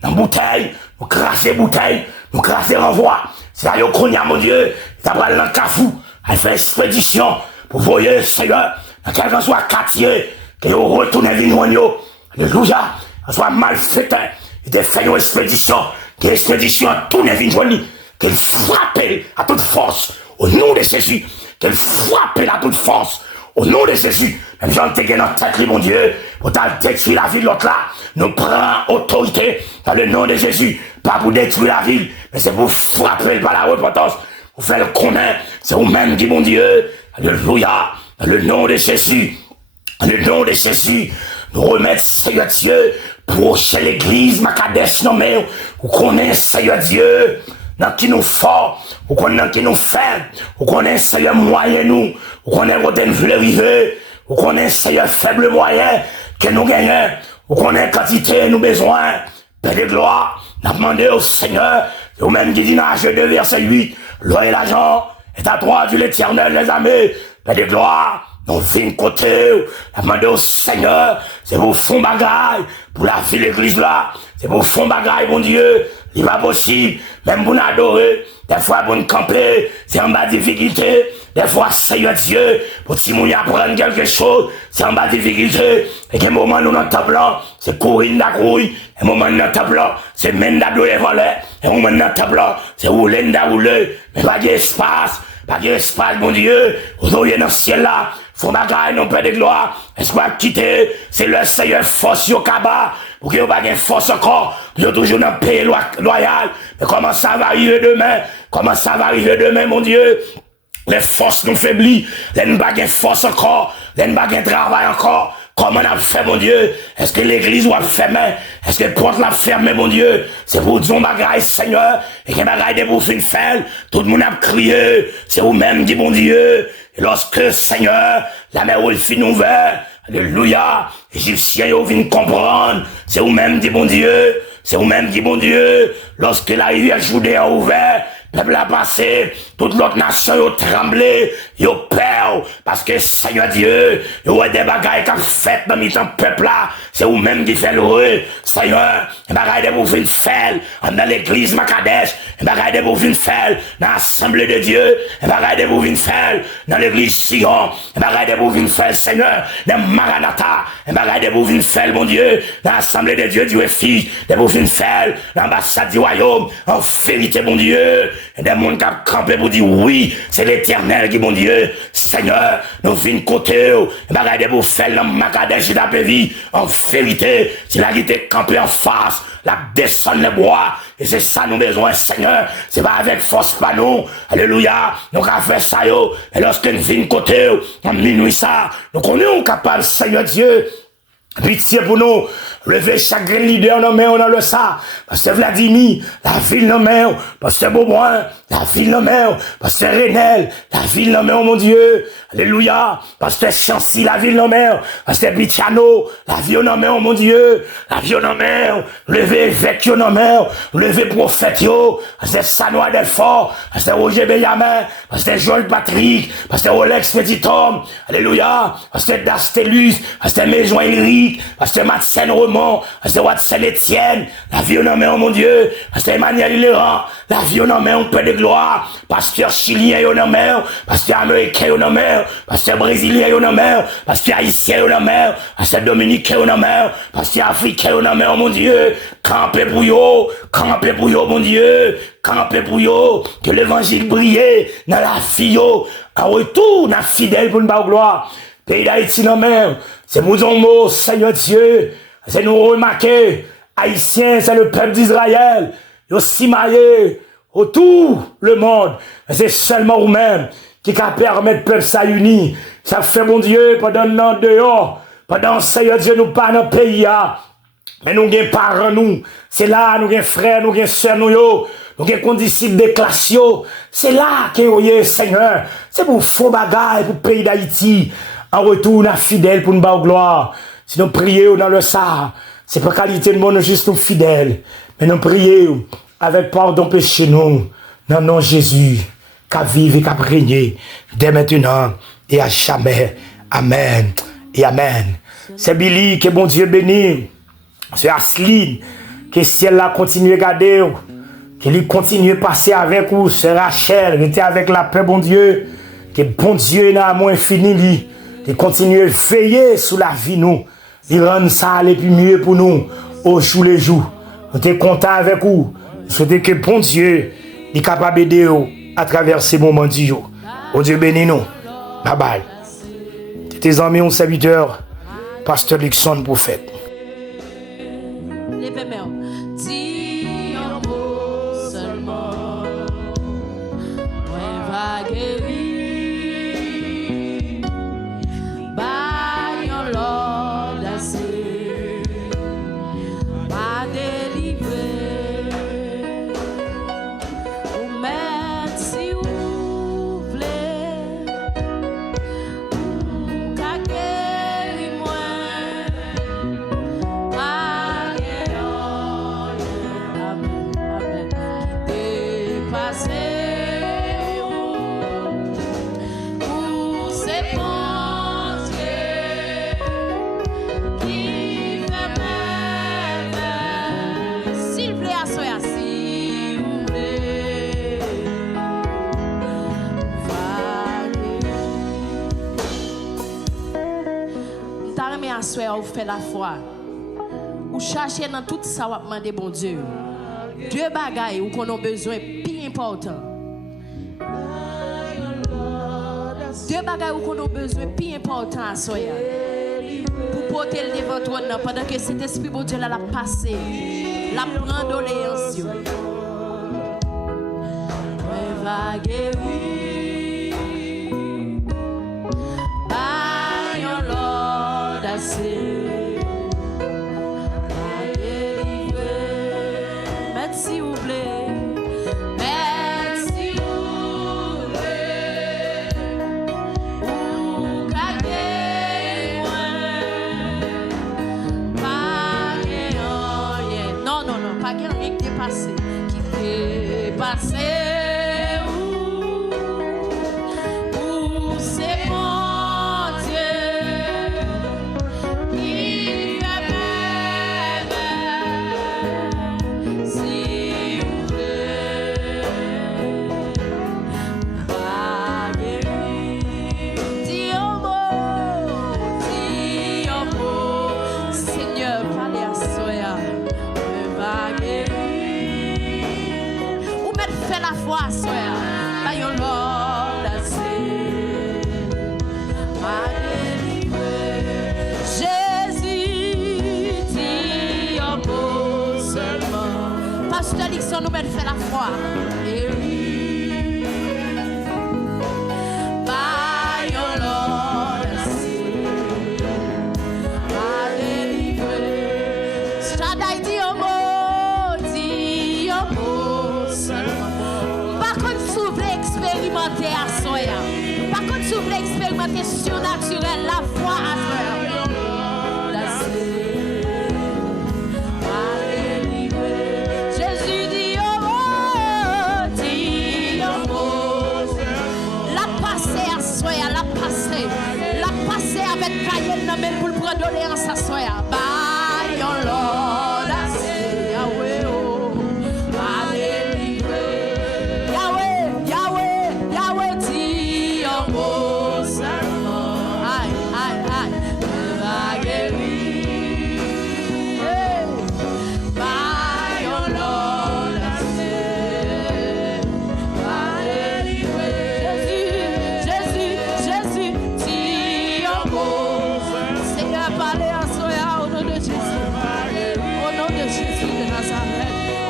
dans bouteille, nous crasser bouteille, nous crasser renvoi, ça y est qu'on y a mon Dieu, ça va dans le cafou, elle fait expédition, pour voyer Seigneur, dans quel que soit quartier, que vous retournez vignoigno, alléluia, soit mal fait, et de faire une expédition, que l'expédition a tourné vignoigno, qu'elle frappe à toute force, au nom de Jésus, qu'elle frappe à toute force, au nom de Jésus, même gens te gagnent en tête, mon Dieu, pour détruire la ville, l'autre là, nous prenons autorité dans le nom de Jésus, pas pour détruire la ville, mais c'est pour frapper par la repentance, pour faire le connaître, c'est vous-même qui, mon Dieu, alléluia, dans le nom de Jésus, dans le nom de Jésus, nous remettre, Seigneur Dieu, pour chez l'église, ma cadesse nommée, où qu'on est, Seigneur Dieu, dans qui nous fort, où qu'on est qui nous faible, où qu'on est, Seigneur, moyen nous, où qu'on est, côté de river, où qu'on est, Seigneur, faible moyen, que nous gagnons, où qu'on est quantité, nous besoin, Père de gloire, n'a demandé au Seigneur, et au même qui dit dans H2 verset 8, l'eau et l'argent, est à droite de l'éternel, les amis, Père de gloire, nous venons côté, n'a demandé au Seigneur, c'est vos fonds bagaille, pour la vie de l'église là, c'est vos fonds bagaille, mon Dieu, il va possible, même pour nous adorer, des fois pour nous camper, c'est en bas de difficulté, des fois, Seigneur Dieu, pour si nous apprendre quelque chose, c'est en bas de difficulté, et qu'un moment nous dans le blanc, c'est courir la couille, un moment dans le blanc, c'est même d'abler voler, un moment dans le blanc, c'est rouler d'abouler, mais pas d'espace, mon Dieu, vous auriez dans le ciel là, faut bagaille, non Père de gloire, est-ce qu'on va quitter, c'est le Seigneur force au cabas, pour qu'il n'y ait pas de force encore, pour qu'il toujours dans le pays loyal, mais comment ça va arriver demain, mon Dieu, les forces nous faiblissent, les nous pas de force encore, les nous pas de travail encore, comment on a fait, mon Dieu? Est-ce que l'église va fermer? Est-ce que la porte l'a fermée, mon Dieu? C'est pour dire bagaille, Seigneur, et que bagaille de pour une faire, tout le monde a crié, c'est vous-même qui, mon Dieu, et lorsque, Seigneur, la mer est fin ouverte, alléluia, Égyptiens, ils viennent comprendre, c'est vous-même qui, mon Dieu, c'est vous-même qui, mon Dieu, lorsque la rivière Judée a ouvert, peuple a passé, toute l'autre nation a tremblé, a peur, parce que Seigneur Dieu, il y a des bagailles qui ont fait dans le peuple là, c'est vous-même qui fait l'heureux, Seigneur, les bagailles de vous venir faire, dans l'église Makadesh, les bagailles de vous venir faire, dans l'assemblée de Dieu, les bagailles de vous venir faire, dans l'église Sion, les bagailles de vous venir faire, Seigneur, dans Maranatha, les bagailles de vous venir faire, mon Dieu, dans l'assemblée de Dieu, du refuge, de vous venir faire, l'ambassade du royaume, en vérité, mon Dieu, et des gens qui ont campé pour dire oui, c'est l'éternel qui, mon Dieu, Seigneur, nous venons côté, et regardez vous faire dans Makadesh et la vie, en vérité, c'est la qui était campé en face, la descend les bois, et c'est ça nous besoin, Seigneur, c'est pas avec force pas nous, alléluia, nous avons fait ça, yo, et lorsque nous venons côté, en minuit ça, nous sommes capables, Seigneur Dieu, pitié pour nous, lever chaque leader dans le ça, Pasteur Vladimir, la ville dans main, Pasteur Beaubrun, la ville dans main, Pasteur Renel, la ville dans main, mon Dieu, alléluia, Pasteur Chancy, la ville dans main, Pasteur Bichano, la ville dans main, mon Dieu, la ville dans main, lever évêque dans main, lever prophète yo, Pasteur Sanois Delfort, Pasteur Roger Benjamin, Pasteur Joël Patrick, Pasteur Olex Petitom, alléluia, Pasteur Dastelus, Pasteur Maison Henrique, Pasteur Matsen Roman, Pasteur Watson Etienne, la vie en main, mon Dieu, Pasteur Emmanuel Léran, la vie en main, Père de gloire, Pasteur Chilien en main, Pasteur Américain en main, Pasteur Brésilien en main, Pasteur Haïtien en main, Pasteur Dominicain en main, Pasteur Africain en main, mon Dieu, campez pour yo, mon Dieu, campez pour yo, que l'évangile brille dans la vie yo, en retour, dans fidèle pour une bonne gloire, pays d'Haïti en main, c'est pour ton mot, Seigneur Dieu, c'est nous remarquer, Haïtiens, c'est le peuple d'Israël, ils aussi maillé autour le monde, c'est seulement vous-même qui peut permettre le peuple ça uni, ça fait mon Dieu pendant le dehors, pendant Seigneur Dieu nous pas dans le pays, Mais nous avons parents, nous. C'est là, nous avons frères, nous avons sœurs, nous avons condisciples de classe. C'est là que vous êtes, Seigneur. C'est pour faux bagaille, pour le pays d'Haïti. En retour, nous fidèles pour nous battre gloire. Si nous prions dans le ça, c'est pas qualité de monde, juste nous fidèles. Mais nous prions avec pardon péché nous. Dans le nom de Jésus, qu'à vivre et qu'à régner dès maintenant et à jamais. Amen et Amen. C'est Billy, que bon Dieu bénisse. C'est Asline, que le ciel là continue à garder. Qu'il continue à passer avec vous. C'est Rachel, qui était avec la paix, bon Dieu. Que bon Dieu est dans l'amour infini. Qu'il continue à veiller sur la vie nous. Il rend ça aller plus mieux pour nous. Au jour le jour. Nous sommes contents avec vous. Souhaitez que bon Dieu est capable d'aider vous à travers ces moments du jour. Oh Dieu bénis nous. Bye bye. Tes amis, 11 serviteurs, Pasteur Luxon, prophète. Levez-moi. Dis un mot seulement. Moi va guérir. Baillons l'audacieux. M'a délivré. Ou même si vous voulez. Ou qu'a guéri moi. Ou fait la foi, ou chercher dans tout ça, ou demander bon Dieu. Deux bagailles où qu'on a besoin plus important. Deux bagailles où qu'on a besoin plus important à soya. Pour porter le devant toi pendant que cet esprit bon Dieu l'a passé, la prend doléance. On va guérir. Baillons l'audacieux. S'il vous plaît, s'il vous plaît, ou gardez-moi, pas rien, non, pas rien qui dépasse, ou c'est mon Dieu, qui fait la foi, soeur, by your Lord, I say, m'a délivré. Jésus, dit un mot seulement. Pasteur Dixon, nous mettons fait la foi. Et oui. By your Lord, I say, m'a délivré. Shaddai, dit un mot seulement. Par contre, si vous voulez expérimenter à soya, par contre, si vous voulez expérimenter surnaturel, la foi à soya, Jésus dit oh, la passer à soya, la passer avec Cayenne, même pour le prendre doléance à soya. By your Lord, I say, Yahweh, oh.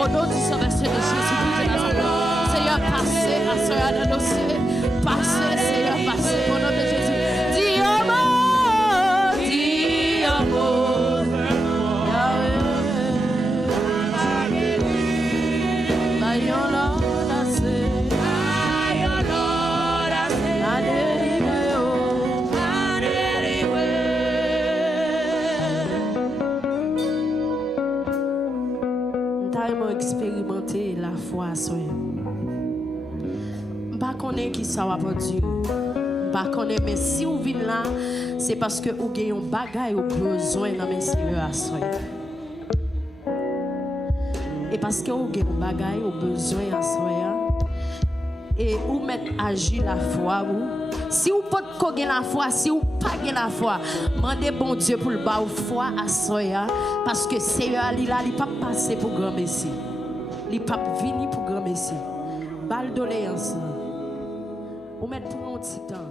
Au nom du Sauveur-Seigneur de Jésus-Christ de Nazareth, Seigneur, passez à Seigneur de dossier, passez, Seigneur, passez au nom de Jésus. Dis un mot, Yahweh. expérimenter la foi soya. Pas connaît qui ça va pour Dieu. Pas connaît mais si vous venez là, c'est parce que vous avez un bagage au besoin dans mes Seigneur soya. Et parce que vous avez un bagage au besoin à soya. Et vous mettez agir la foi vous. Si vous pas de la foi, si vous pas la foi, demandez bon Dieu pour le bas foi à soya parce que Seigneur il pas passer pour grand messie. Il pas venir pour grand messie. Balle doléance. Vous mettez pour un petit temps.